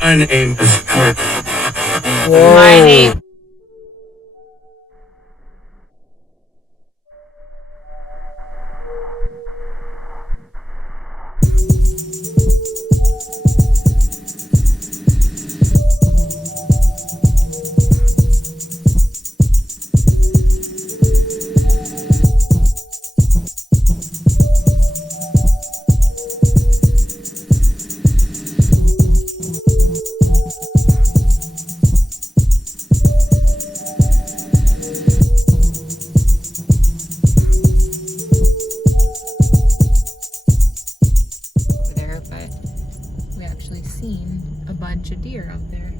My name is Kurt. My name. Deer out there.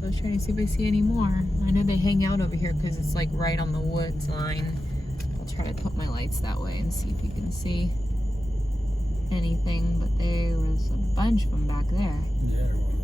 So I was trying to see if I see any more. I know they hang out over here because it's like right on the woods line. I'll try to put my lights that way and see if you can see anything, but there was a bunch of them back there. Yeah, there was.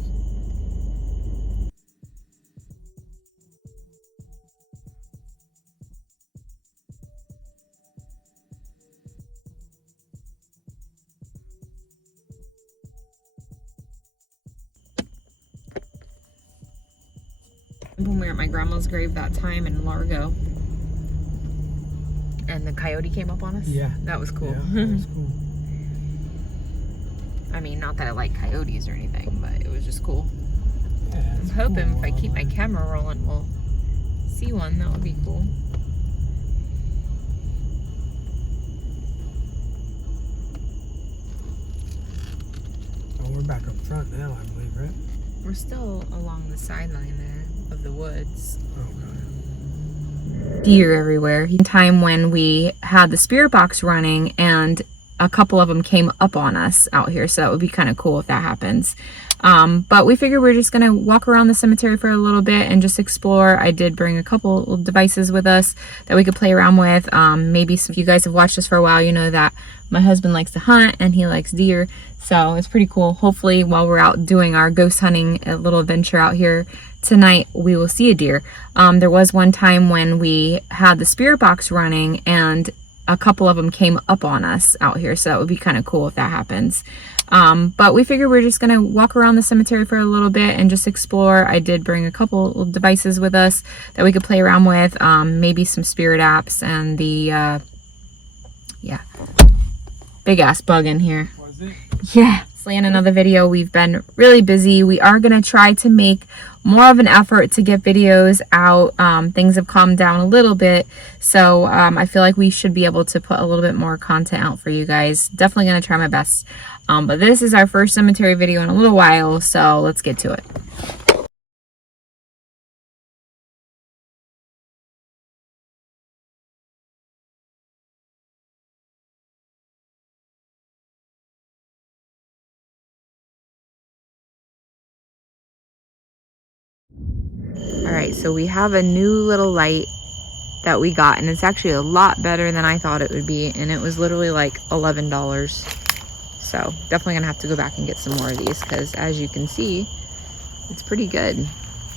When we were at my grandma's grave that time in Largo, and the coyote came up on us. Yeah, that was cool. Yeah, that was cool. I mean, not that I like coyotes or anything, but it was just cool. Yeah, I'm hoping cool. if I keep my camera rolling, we'll see one. That would be cool. Oh, we're back up front now, I believe, right? We're still along the sideline there of the woods. Oh, God. Deer everywhere. Time when we had the spirit box running and a couple of them came up on us out here, so that would be kind of cool if that happens. But we figured we're just gonna walk around the cemetery for a little bit and just explore. I did bring a couple devices with us that we could play around with. Maybe if you guys have watched us for a while, you know that my husband likes to hunt and he likes deer, so it's pretty cool. Hopefully while we're out doing our ghost hunting, a little adventure out here tonight, we will see a deer. There was one time when we had the spirit box running and a couple of them came up on us out here, so that would be kind of cool if that happens. But we figured we're just gonna walk around the cemetery for a little bit and just explore. I did bring a couple devices with us that we could play around with, maybe some spirit apps and the yeah, big ass bug in here. Was it? Yeah, plan another video. We've been really busy. We are gonna try to make more of an effort to get videos out. Things have calmed down a little bit, so I feel like we should be able to put a little bit more content out for you guys. Definitely gonna try my best. But this is our first cemetery video in a little while, so let's get to it. Alright, so we have a new little light that we got, and it's actually a lot better than I thought it would be, and it was literally like $11. So definitely gonna have to go back and get some more of these, because as you can see, it's pretty good.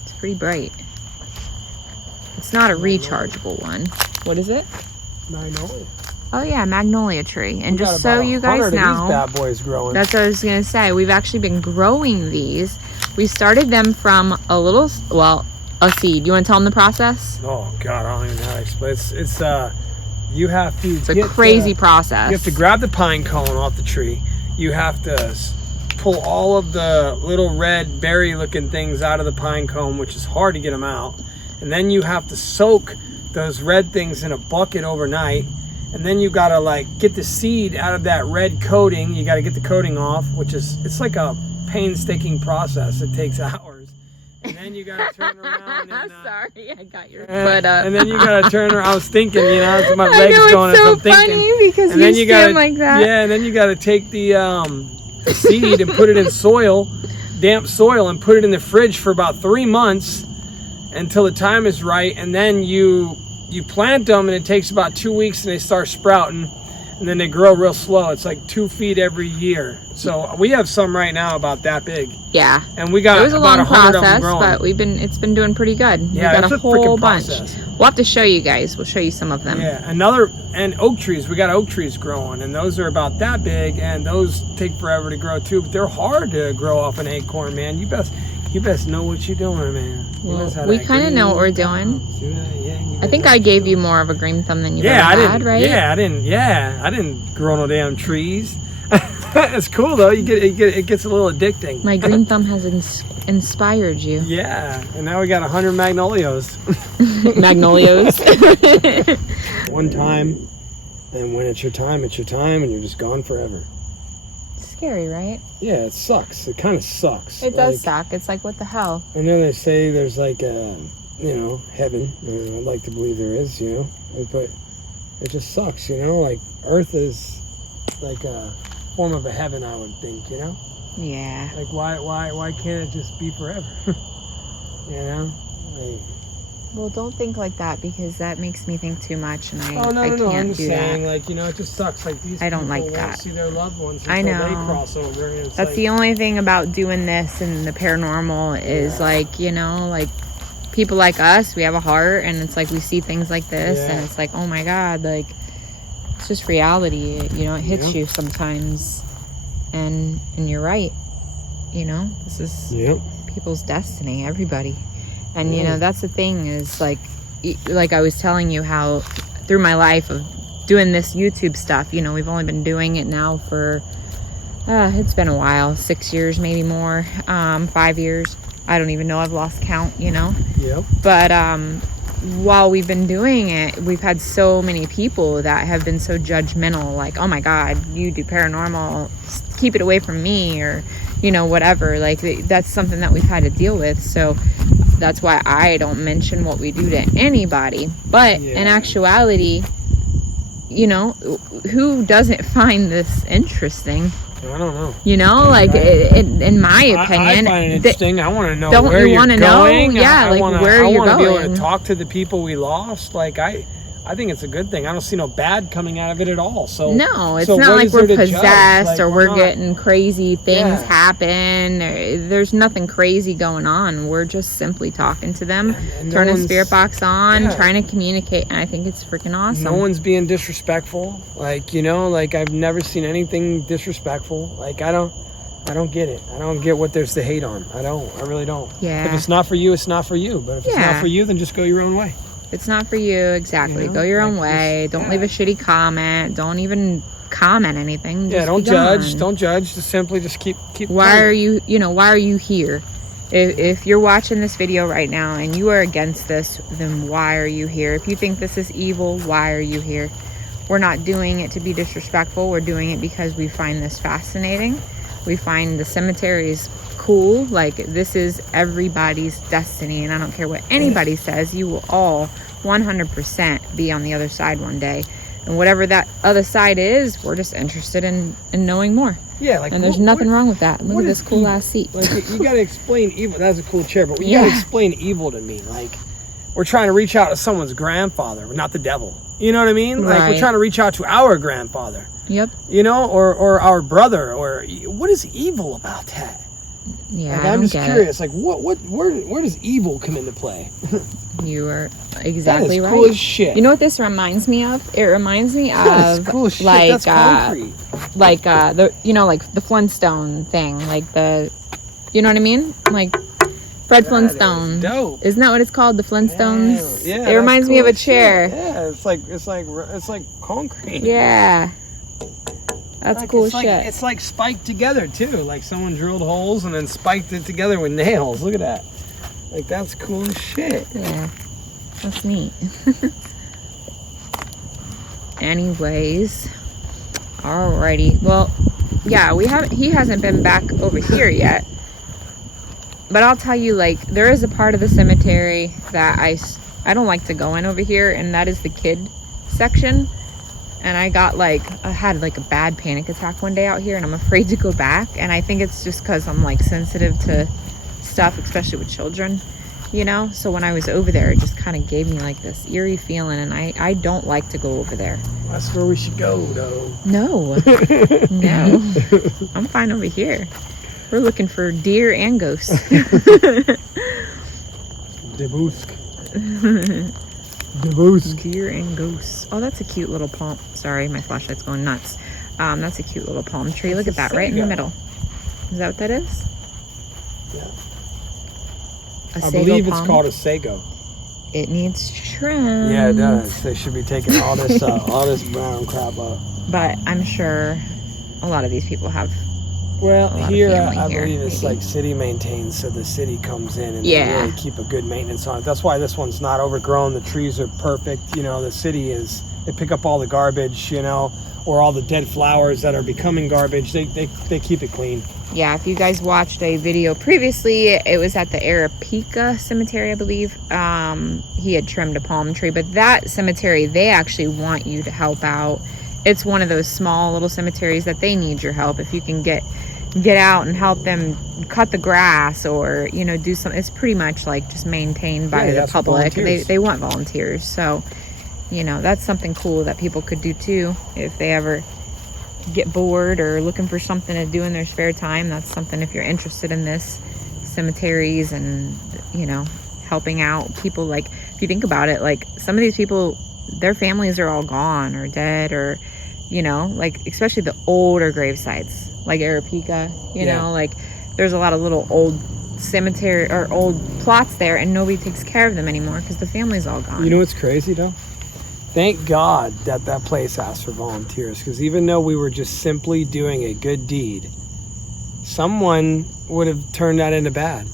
It's pretty bright. It's not a rechargeable one. What is it? Magnolia. Oh yeah, magnolia tree. And just so you guys know, bad boys growing. that's what I was gonna say. We've actually been growing these. We started them from a little, well, a seed. You want to tell them the process? Oh God, I don't even know how to explain. It's you have to. It's a crazy process. You have to grab the pine cone off the tree. You have to pull all of the little red berry-looking things out of the pine cone, which is hard to get them out. And then you have to soak those red things in a bucket overnight. And then you gotta like get the seed out of that red coating. You gotta get the coating off, which is, it's like a painstaking process. It takes hours. And then you gotta turn around and sorry, I got your foot up. and then you gotta turn around. I was thinking, you know, so my legs going as I'm thinking. I know, it's so funny because and then you gotta, stand like that. Yeah, and then you gotta take the seed and put it in soil, damp soil, and put it in the fridge for about 3 months until the time is right. And then you plant them, and it takes about 2 weeks, and they start sprouting. and then they grow real slow. It's like 2 feet every year. So we have some right now about that big. Yeah. And we got it was a about long 100 of them process, growing. but it's been doing pretty good. Yeah, we got it's a a whole freaking bunch. process. We'll have to show you guys. We'll show you some of them. Yeah, and oak trees. We got oak trees growing, and those are about that big, and those take forever to grow too. But they're hard to grow off an acorn, man. You best know what you're doing, man. Well, we kind of know what we're doing. I think I gave you more of a green thumb than you ever had, right? Yeah, I didn't grow no damn trees. It's cool though. It gets a little addicting. My green thumb has inspired you. Yeah, and now we got 100 magnolias. Magnolias. One time, and when it's your time, and you're just gone forever. Scary, right? Yeah, it sucks. It kind of sucks. It does suck. It's like, what the hell? And then they say there's like heaven. I'd like to believe there is, but it just sucks, like Earth is like a form of a heaven, I would think, Yeah. Like why can't it just be forever? Like, well, don't think like that, because that makes me think too much, and I can't I'm just do saying, that. like, it just sucks. Like these I don't people like won't that. see their loved ones I until know. they cross over. And it's That's like, the only thing about doing this and the paranormal is like, like people like us, we have a heart, and it's like we see things like this, and it's like, oh my God, like it's just reality. It hits you sometimes, and you're right. This is people's destiny, everybody. And that's the thing, is like I was telling you how through my life of doing this YouTube stuff, we've only been doing it now for it's been a while, 6 years, maybe more, 5 years. I don't even know, I've lost count, but while we've been doing it, we've had so many people that have been so judgmental, like, oh my God, you do paranormal, keep it away from me, or whatever. Like, that's something that we've had to deal with. So that's why I don't mention what we do to anybody. But in actuality, who doesn't find this interesting? I don't know. Like, in my opinion, I find it interesting. I want to know don't where you want to know? Yeah, I like where you're going. I want to be able to talk to the people we lost. Like, I think it's a good thing. I don't see no bad coming out of it at all. So no, it's so not like we're possessed, like, or we're getting crazy things Yeah. happen. There's nothing crazy going on. We're just simply talking to them, and no turning one's- spirit box on, Yeah. trying to communicate, and I think it's freaking awesome. No one's being disrespectful. Like, like I've never seen anything disrespectful. Like, I don't get it. I don't get what there's to hate on. I really don't. Yeah. If it's not for you, it's not for you. But if it's not for you, then just go your own way. It's not for you, exactly. Go your own way. Don't leave a shitty comment. Don't even comment anything. Yeah, Just don't be judge. gone. Don't judge. Just simply just keep. Why going. are you, why are you here? If you're watching this video right now and you are against this, then why are you here? If you think this is evil, why are you here? We're not doing it to be disrespectful. We're doing it because we find this fascinating. We find the cemeteries cool. Like, this is everybody's destiny, and I don't care what anybody says, you will all 100% be on the other side one day. And whatever that other side is, we're just interested in knowing more. Yeah, like, and there's nothing wrong with that. Look at this cool ass seat. Like, you gotta explain evil. That's a cool chair, but you gotta explain evil to me. Like, we're trying to reach out to someone's grandfather, not the devil. You know what I mean? Like, we're trying to reach out to our grandfather. Yep. Or our brother. Or what is evil about that? Yeah, like, I'm just curious. Like, where does evil come into play? You are exactly right. Cool as shit. You know what this reminds me of? It reminds me of cool as shit. like That's concrete. Like the like the Flintstone thing, like the, you know what I mean? Like Fred Flintstone. Dope. Isn't that what it's called? The Flintstones. Yeah. It reminds me of a chair. Shit. Yeah, it's like concrete. Yeah. That's like, cool it's shit. It's like spiked together too. Like someone drilled holes and then spiked it together with nails. Look at that. Like, that's cool as shit. Yeah. That's neat. Anyways. Alrighty. Well, yeah, he hasn't been back over here yet. But I'll tell you, like, there is a part of the cemetery that I don't like to go in over here, and that is the kid section. And I had like a bad panic attack one day out here, and I'm afraid to go back. And I think it's just because I'm like sensitive to stuff, especially with children, So when I was over there, it just kind of gave me like this eerie feeling, and I don't like to go over there. That's where we should go, though. No. No. I'm fine over here. We're looking for deer and ghosts. Debusk. Debusk. Deer and ghosts. Oh, that's a cute little palm. Sorry, my flashlight's going nuts. That's a cute little palm tree. Look at that, right in the middle. Is that what that is? Yeah. A I sago believe palm? it's called a sago. It needs trim. Yeah, it does. They should be taking all this brown crap up. But I'm sure a lot of these people have. Well, A lot of here family I here, believe it's maybe. like city maintained, so the city comes in and they Yeah. really keep a good maintenance on it. That's why this one's not overgrown. The trees are perfect. You know, the city is, they pick up all the garbage, you know, or all the dead flowers that are becoming garbage. They keep it clean. Yeah, if you guys watched a video previously, it was at the Arapica Cemetery, I believe. He had trimmed a palm tree, but that cemetery, they actually want you to help out. It's one of those small little cemeteries that they need your help. If you can get out and help them cut the grass or, you know, do something. It's pretty much like just maintained by the public. They want volunteers. So, you know, that's something cool that people could do too if they ever get bored or looking for something to do in their spare time. That's something, if you're interested in this, cemeteries and, you know, helping out people. Like, if you think about it, like some of these people, their families are all gone or dead, or, you know, like especially the older grave sites like Arapica, you know, like there's a lot of little old cemetery or old plots there, and nobody takes care of them anymore because the family's all gone. You know what's crazy though? Thank God that place asked for volunteers, because even though we were just simply doing a good deed, someone would have turned that into bad.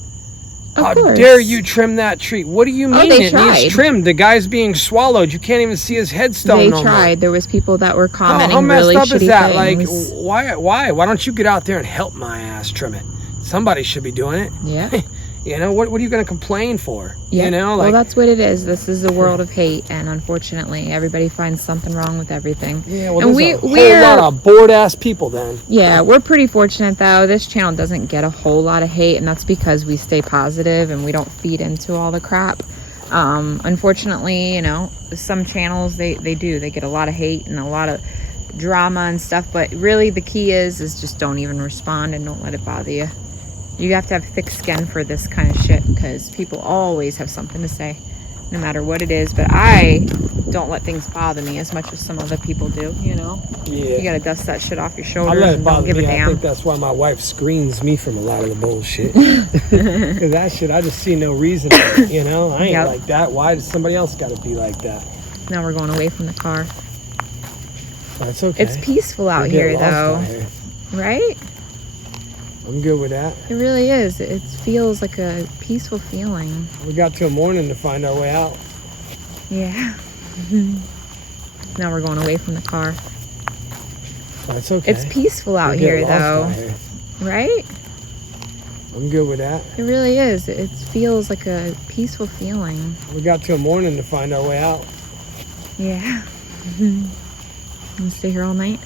How dare you trim that tree? What do you mean it needs trimmed? The guy's being swallowed. You can't even see his headstone. They tried. There was people that were commenting how messed really up shitty is that? things. Like, why don't you get out there and help my ass trim it? Somebody should be doing it. Yeah. You know, what are you going to complain for? Yeah. You know, well, that's what it is. This is a world of hate, and unfortunately, everybody finds something wrong with everything. Yeah, well, and there's a whole lot of bored-ass people then. Yeah, we're pretty fortunate, though. This channel doesn't get a whole lot of hate, and that's because we stay positive and we don't feed into all the crap. Unfortunately, you know, some channels, they do. They get a lot of hate and a lot of drama and stuff, but really the key is just don't even respond and don't let it bother you. You have to have thick skin for this kind of shit, because people always have something to say, no matter what it is. But I don't let things bother me as much as some other people do, you know? Yeah. You gotta dust that shit off your I shoulders let it and don't bother give a me. I damn. think that's why my wife screens me from a lot of the bullshit. Because that shit, I just see no reason for it, you know? I ain't like that. Why does somebody else got to be like that? Now we're going away from the car. That's okay. It's peaceful out here, though. Out here. Right? I'm good with that. It really is. It feels like a peaceful feeling. We got till morning to find our way out. Yeah. Now we're going away from the car. That's okay. It's peaceful out here, though. Out here. Right? I'm good with that. It really is. It feels like a peaceful feeling. We got till morning to find our way out. Yeah. You stay here all night?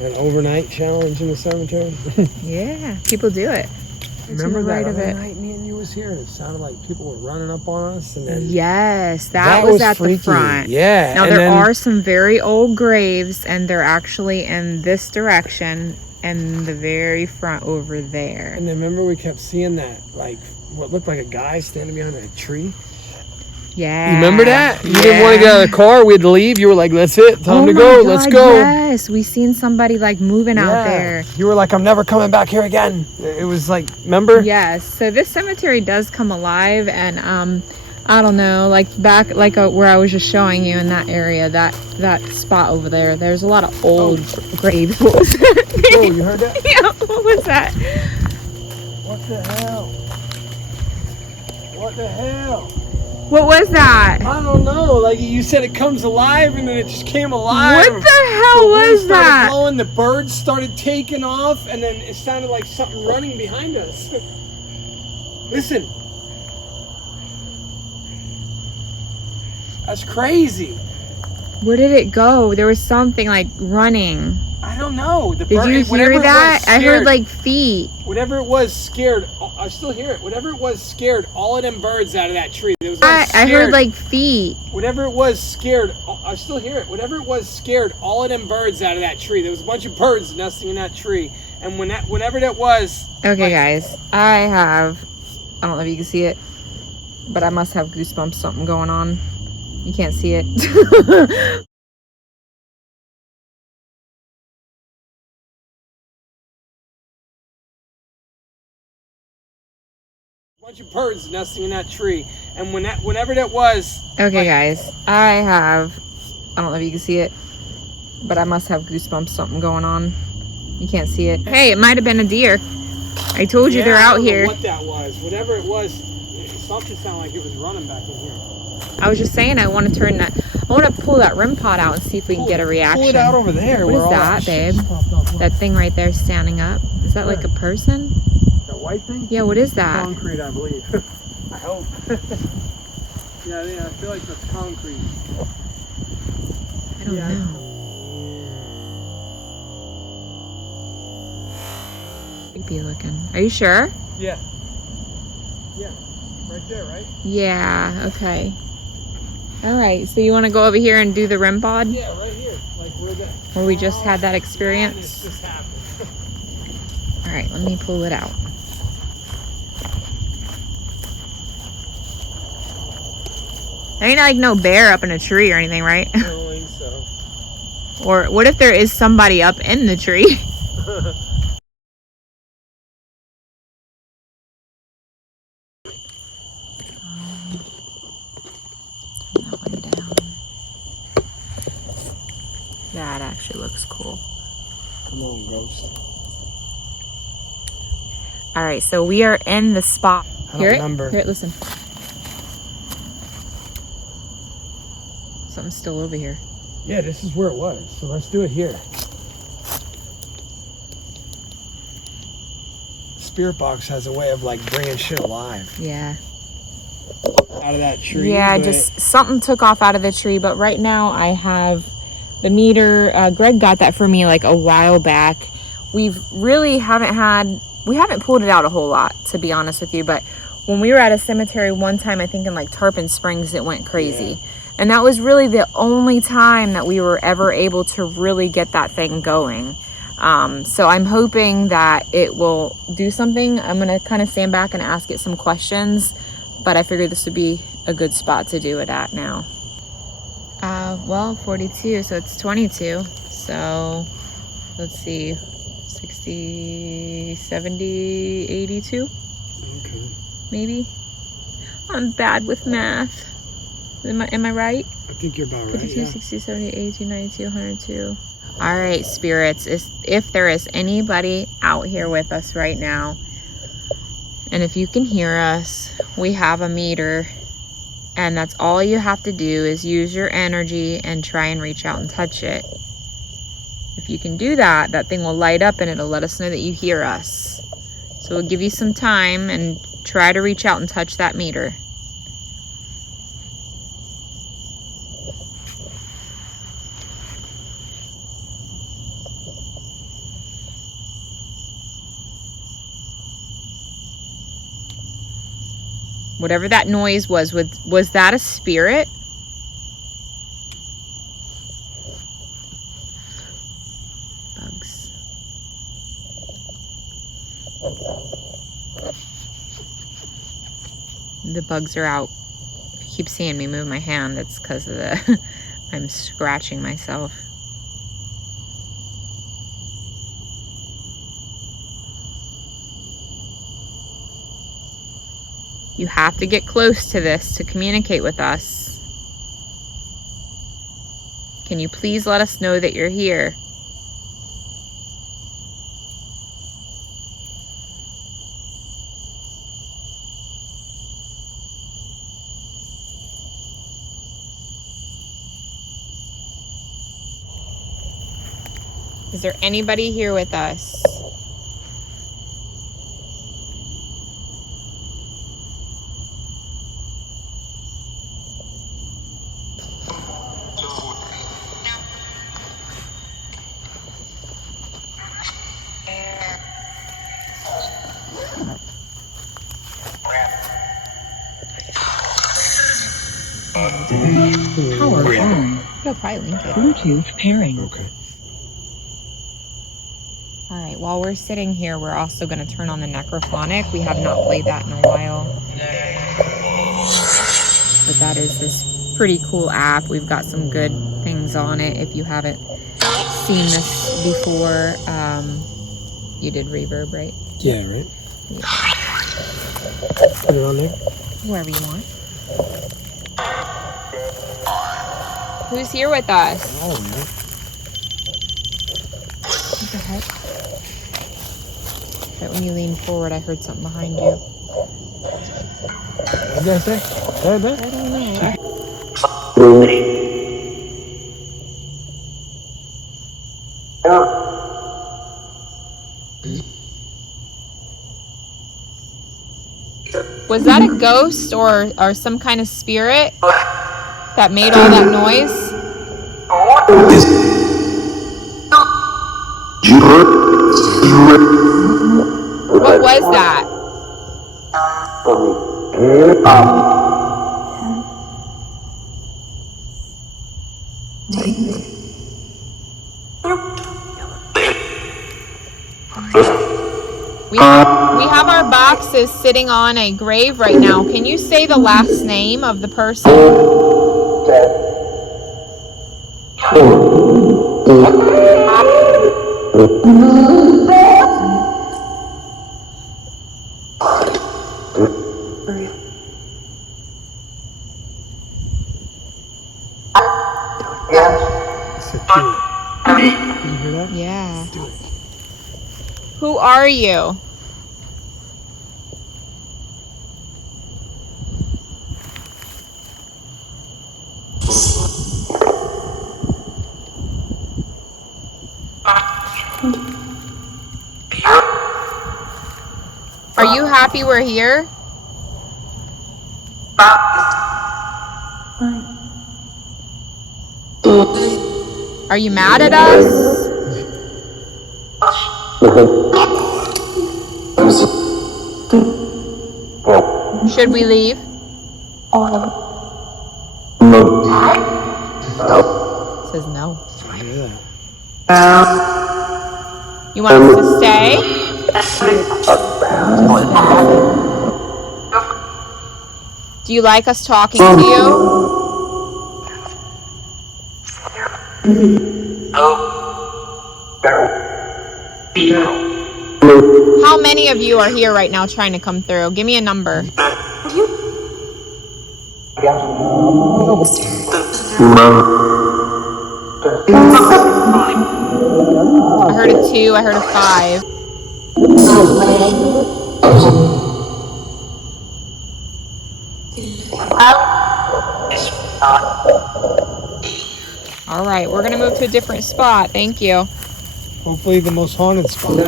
An overnight challenge in the cemetery. Yeah, people do it. Remember that other night me and you was here? It sounded like people were running up on us, and then yes, that was at freaky. The front. Yeah. Now there are some very old graves, and they're actually in this direction, and the very front over there. And then remember we kept seeing that, like what looked like a guy standing behind a tree. Yeah. You remember that? You didn't want to get out of the car. We had to leave. You were like, "That's it. Time to go. Let's go." Yes, we seen somebody like moving out there. You were like, "I'm never coming back here again." It was like, remember? Yes. So this cemetery does come alive, and I don't know, like back where I was just showing you in that area, that spot over there. There's a lot of old graves. Oh, you heard that? Yeah. What was that? What the hell? What the hell? What was that? I don't know. Like you said, it comes alive, and then it just came alive. What the hell was that? Blowing, the birds started taking off, and then it sounded like something running behind us. Listen. That's crazy. Where did it go? There was something like running. I don't know. Did you hear that? I heard like feet. Whatever it was scared. I still hear it. Whatever it was scared all of them birds out of that tree. I heard like feet. Whatever it was scared. I still hear it. Whatever it was scared all of them birds out of that tree. There was a bunch of birds nesting in that tree. And whenever that was. Okay, guys. I don't know if you can see it, but I must have goosebumps. Something going on. You can't see it. Bunch of birds nesting in that tree, and whenever that was. Okay, guys, I don't know if you can see it, but I must have goosebumps. Something going on. You can't see it. Hey, it might have been a deer. I told you they're out here. What that was, whatever it was, something sounded like it was running back in here. I was just saying, I want to turn that. I want to pull that REM pod out and see if we can get a reaction. Pull it out over there. What is that, babe? That thing right there standing up. Is that like a person? White thing? Yeah, what is that? Concrete, I believe. I hope. yeah, I feel like that's concrete. I don't know. Creepy looking. Are you sure? Yeah. Yeah. Right there, right? Yeah, okay. Alright, so you want to go over here and do the REM pod? Yeah, right here. Like where we just had that experience? Just happened. Alright, let me pull it out. There ain't like no bear up in a tree or anything, right? I don't think so. Or what if there is somebody up in the tree? Turn that one down. That actually looks cool. Come on, ghost. All right, so we are in the spot. Hear it? Remember. Hear it, listen. Something's still over here. Yeah, this is where it was. So let's do it here. Spirit box has a way of like bringing shit alive. Yeah. Out of that tree. Yeah, just something took off out of the tree. But right now I have the meter. Greg got that for me like a while back. We haven't pulled it out a whole lot, to be honest with you. But when we were at a cemetery one time, I think in like Tarpon Springs, it went crazy. Yeah. And that was really the only time that we were ever able to really get that thing going. So I'm hoping that it will do something. I'm going to kind of stand back and ask it some questions, but I figured this would be a good spot to do it at now. Well, 42, so it's 22. So let's see, 60, 70, 82, okay. Maybe. I'm bad with math. Am I right? I think you're about right. 52, yeah. 60, 70, 82, 92, 102. All right, spirits, if there is anybody out here with us right now, and if you can hear us, we have a meter, and that's all you have to do is use your energy and try and reach out and touch it. If you can do that, that thing will light up and it'll let us know that you hear us. So we'll give you some time and try to reach out and touch that meter. Whatever that noise was that a spirit? Bugs. The bugs are out. If you keep seeing me move my hand, it's because of the I'm scratching myself. You have to get close to this to communicate with us. Can you please let us know that you're here? Is there anybody here with us? It'll probably link it. Bluetooth pairing. Okay. All right, while we're sitting here, we're also going to turn on the Necrophonic. We have not played that in a while. But that is this pretty cool app. We've got some good things on it. If you haven't seen this before, you did reverb, right? Yeah, right? Yeah. Put it on there. Wherever you want. Who's here with us? Oh, man. What the heck? Right when you leaned forward, I heard something behind you. What did I say? I don't know. Was that a ghost or some kind of spirit that made all that noise? What was that? We have our boxes sitting on a grave right now. Can you say the last name of the person? Did you hear that? Yeah. Who are you? Are you happy we're here? Are you mad at us? Should we leave? Says no. I hear that. You want us to stay? Do you like us talking to you? How many of you are here right now trying to come through? Give me a number. I heard a 2, I heard a 5. All right, we're gonna move to a different spot. Thank you. Hopefully the most haunted spot.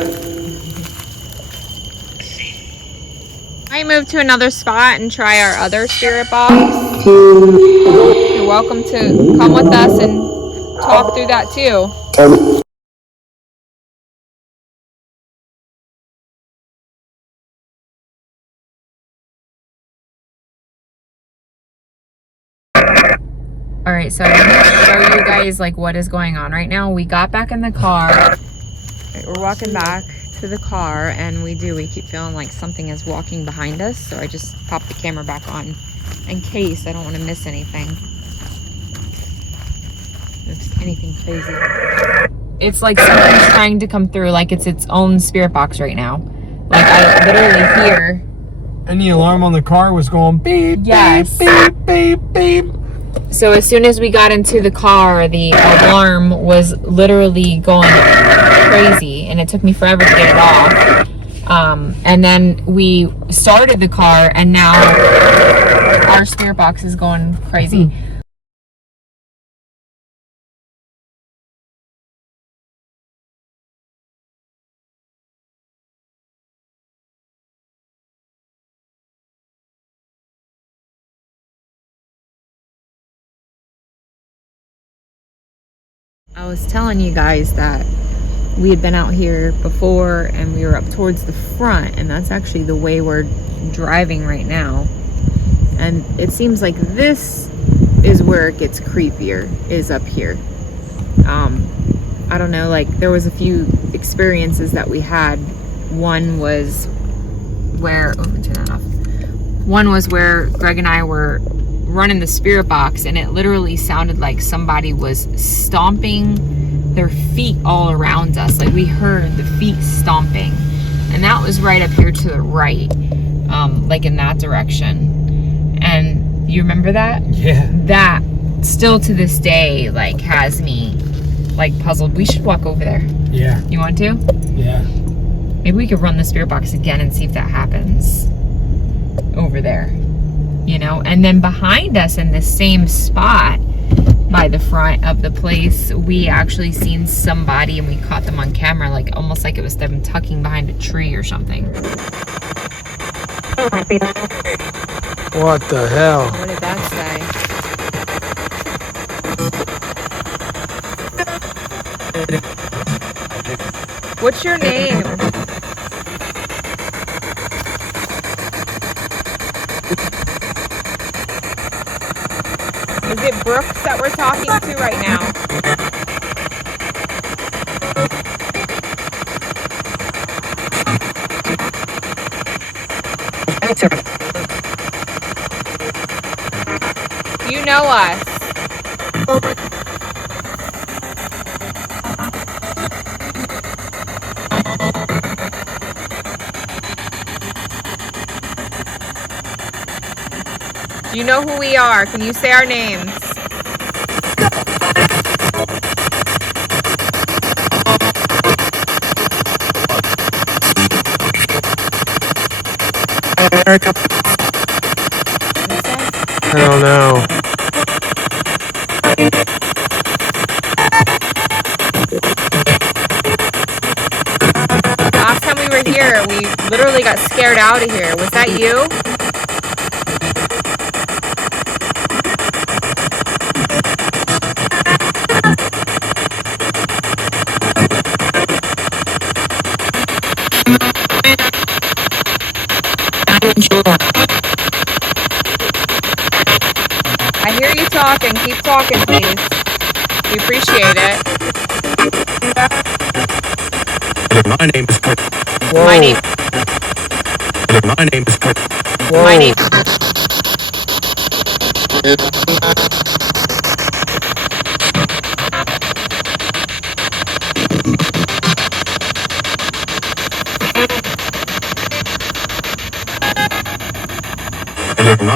I move to another spot and try our other spirit box. You're welcome to come with us and talk through that too. All right, so I'm gonna show you guys like what is going on right now. We got back in the car. We're walking back to the car and we keep feeling like something is walking behind us. So I just popped the camera back on in case I don't want to miss anything. If anything crazy. It's like something's trying to come through, like it's its own spirit box right now. Like I literally hear. And the alarm on the car was going beep, Yes. beep, beep, beep, beep. So as soon as we got into the car, the alarm was literally going crazy and it took me forever to get it off. And then we started the car and now our spirit box is going crazy. I was telling you guys that we had been out here before and we were up towards the front, and that's actually the way we're driving right now. And it seems like this is where it gets creepier, is up here. I don't know, like there was a few experiences that we had. One was where, oh, let me turn that off. One was where Greg and I were running the spirit box, and it literally sounded like somebody was stomping their feet all around us. Like we heard the feet stomping, and that was right up here to the right, like in that direction. And you remember that? Yeah. That still to this day like has me like puzzled. We should walk over there. Yeah. You want to? Yeah. Maybe we could run the spirit box again and see if that happens over there, you know. And then behind us in the same spot by the front of the place, we actually seen somebody, and we caught them on camera, like almost like it was them tucking behind a tree or something. What the hell? What did that say? What's your name? Is it Brooks that we're talking to right now? Do you know us? Do you know who we are? Can you say our names? I don't know. Last time we were here, we literally got scared out of here. Was that you? I hear you talking. Keep talking, please. We appreciate it. My name is Kurt. Whoa. My name. My name is Kurt. Whoa. My name.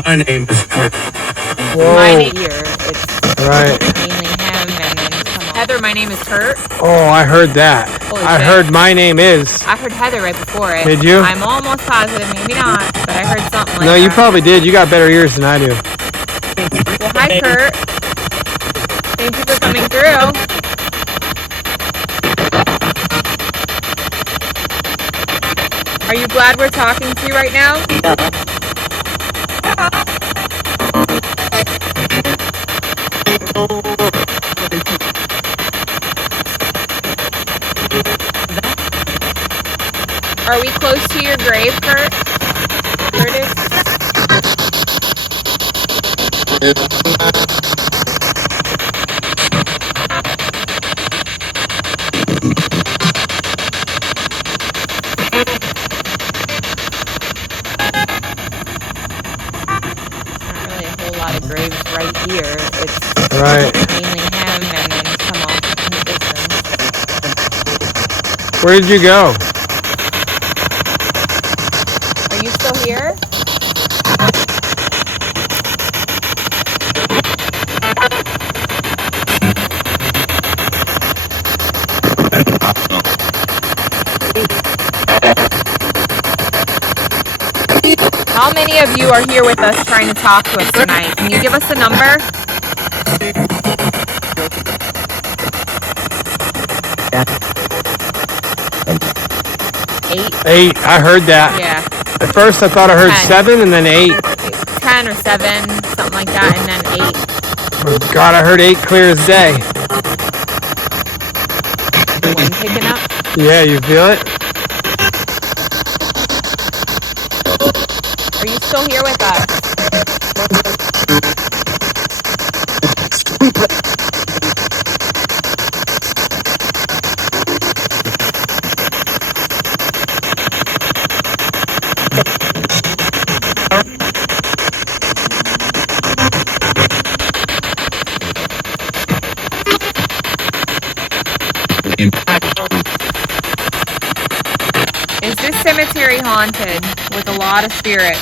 My name is Kurt. Whoa. My name here. It's Right. mainly him, and then Heather. My name is Kurt. Oh, I heard that. Holy I shit. heard my name is. I heard Heather right before it. Did you? I'm almost positive, maybe not, but I heard something like No, that. you probably did. You got better ears than I do. Well, hi, Kurt. Thank you for coming through. Are you glad we're talking to you right now? Are we close to your grave, Kurt? Curtis? Not really a whole lot of graves right here. It's Right. mainly him and then some off in the distance. Where did you go? Are you still here? How many of you are here with us trying to talk to us tonight? Can you give us a number? Eight? 8. I heard that. Yeah. At first I thought I heard 10. 7 and then 8. 10 or 7, something like that, and then 8. Oh, God, I heard 8 clear as day. The wind picking up. Yeah, you feel it? Are you still here with us? Is this cemetery haunted with a lot of spirits?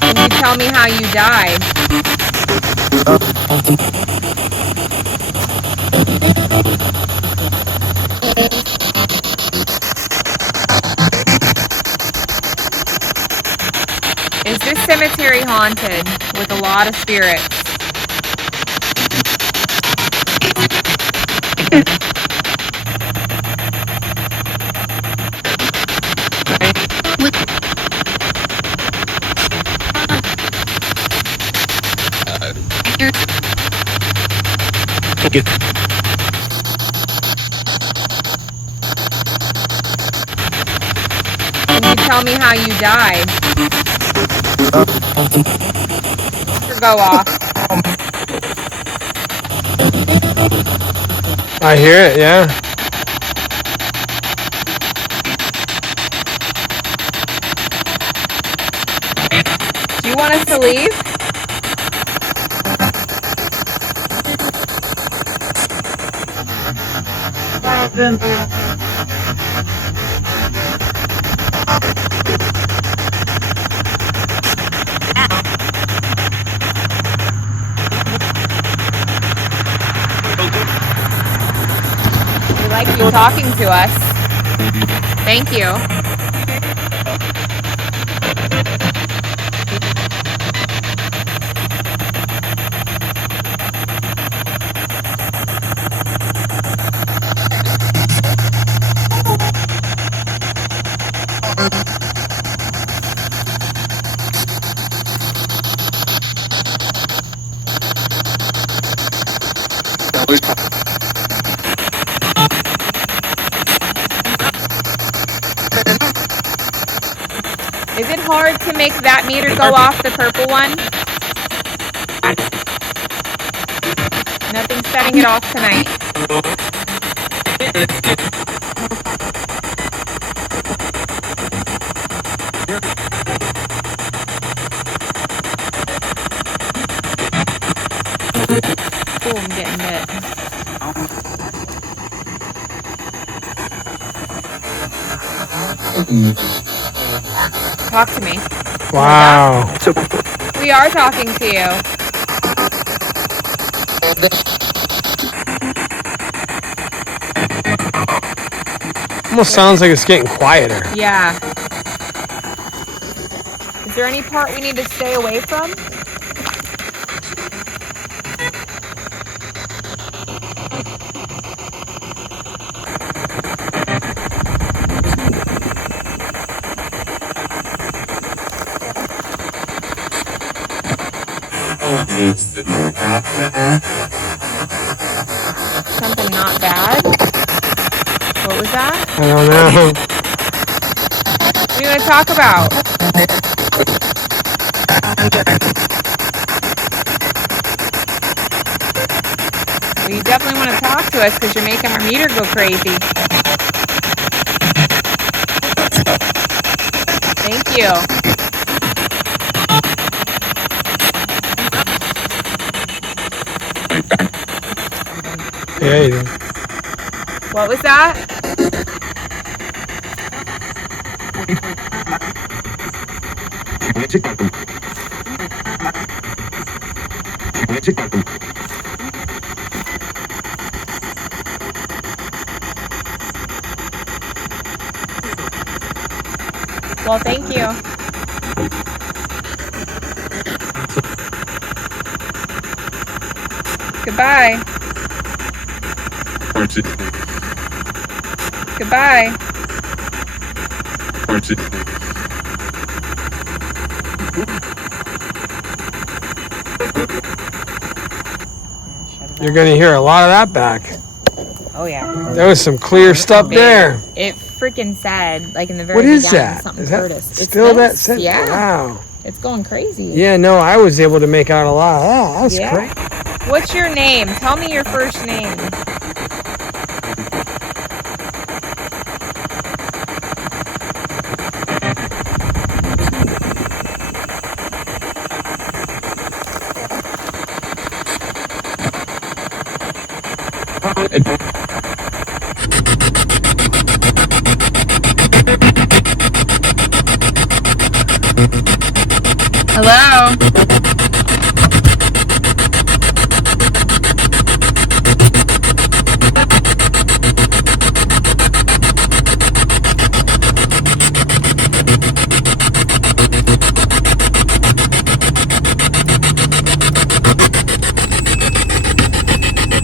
Can you tell me how you died? Is this cemetery haunted with a lot of spirits? Can you tell me how you died? Or go off. I hear it, yeah. Do you want us to leave? We like you talking to us. Thank you. Is it hard to make that meter go off, the purple one? Nothing's setting it off tonight. Cool, I'm getting it. Talk to me. Wow. We are talking to you. Almost sounds like it's getting quieter. Yeah. Is there any part we need to stay away from? Something not bad? What was that? I don't know. What do you want to talk about? Well, you definitely want to talk to us because you're making our meter go crazy. Thank you. Yeah, you do. What was that? Well, thank you. Goodbye. Goodbye. You're going to hear a lot of that back. Oh, yeah. There was some clear stuff there. It freaking said, like in the very What is beginning, that? something Is that Curtis. It's still that this. scent? Yeah. Wow. It's going crazy. Yeah, no, I was able to make out a lot. Oh, that was Yeah. great. What's your name? Tell me your first name. Hello?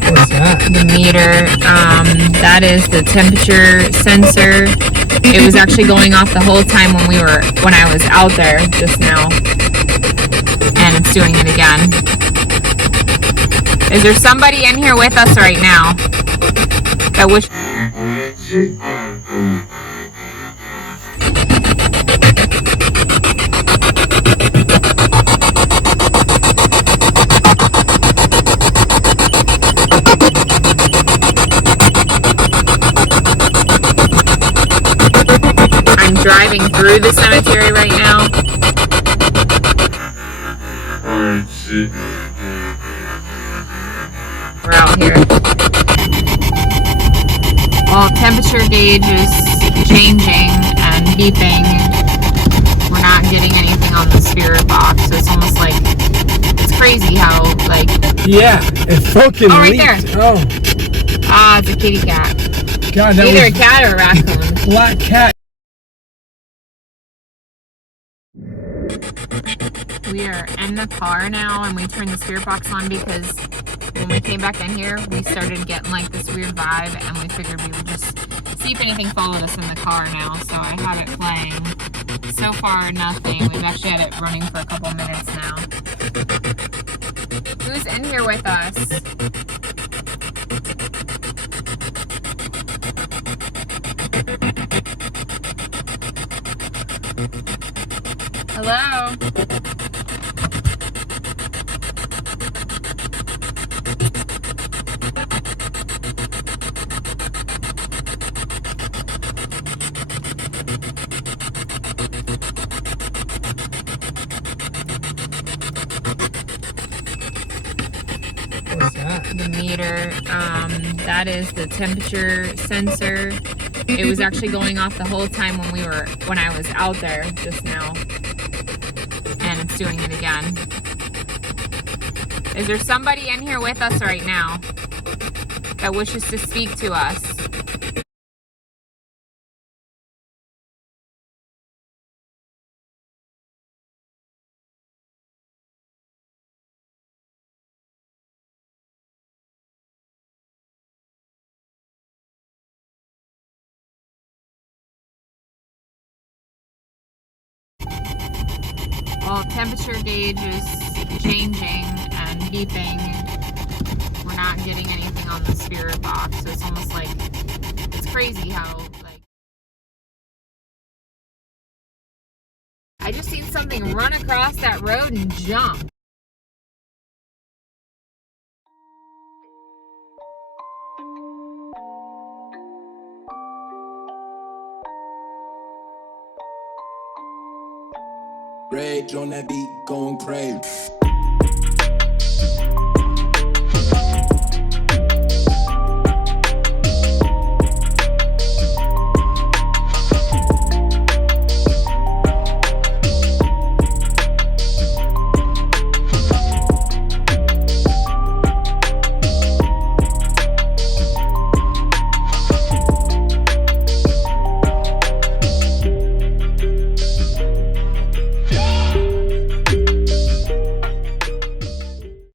What's that? The meter, that is the temperature sensor. It was actually going off the whole time when I was out there just now. And it's doing it again. Is there somebody in here with us right now that wish... I'm driving through the cemetery right now. We're out here. Well, temperature gauge is changing and beeping. We're not getting anything on the spirit box, so it's almost like, it's crazy how, like... Yeah, it fucking Oh, right leaked. there. Oh. Ah, it's a kitty cat. God, that Either a was cat or a raccoon. black cat. We are in the car now, and we turned the spirit box on because when we came back in here, we started getting like this weird vibe, and we figured we would just see if anything followed us in the car now. So I have it playing. So far, nothing. We've actually had it running for a couple minutes now. Who's in here with us? Hello? What's that? The meter, that is the temperature sensor. It was actually going off the whole time when I was out there just now. And it's doing it again. Is there somebody in here with us right now that wishes to speak to us? Well, temperature gauge is changing and beeping. We're not getting anything on the spirit box, so it's almost like, it's crazy how, like, I just seen something run across that road and jump. Rage on that beat, going crazy.